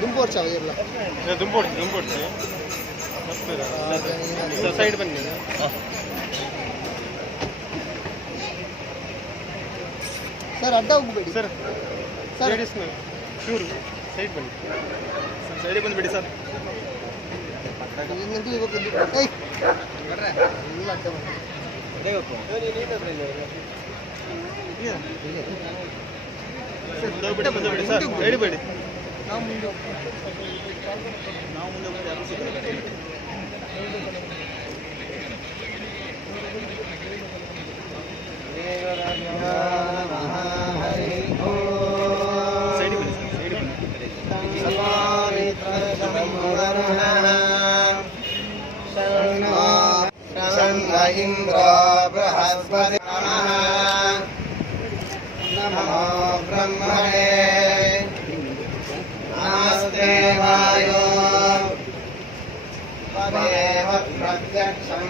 ದುಂಬೋಡ್ಚ ಇರಲ್ಲ ದುಂಬೋಡ್ಚಿ ಸೈಡ್ ಬನ್ನಿ ಸರ್, ಅಡ್ಡ ಹೋಗ್ಬೇಡಿ ಸರ್. ಲೇಡೀಸ್ ಶೂರು ಸೈಡ್ ಬನ್ನಿ, ಸೈಡಿಗೆ ಬಂದುಬಿಡಿ ಸರ್. ಮುಂದೆ ಸರ್, ಹೇಳಿಬೇಡಿ. ನಾವು ಮುಂದೆ ಇಂದ್ರ ಬೃಹಸ್ಪತಿ ನಮೋ ಬ್ರಹ್ಮಣೇ ನಮಸ್ತೆ ವಾಯೋ ತದೇವ ಪ್ರತ್ಯಕ್ಷಂ.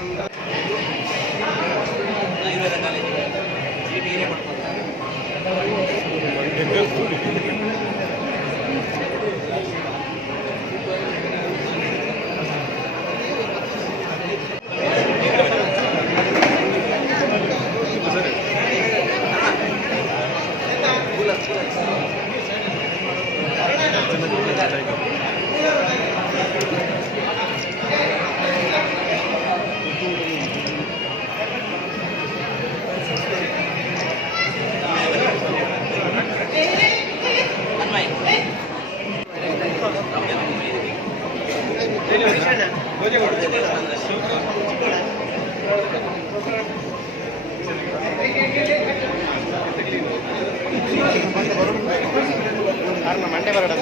ಮಂಡೆ ಬರಡ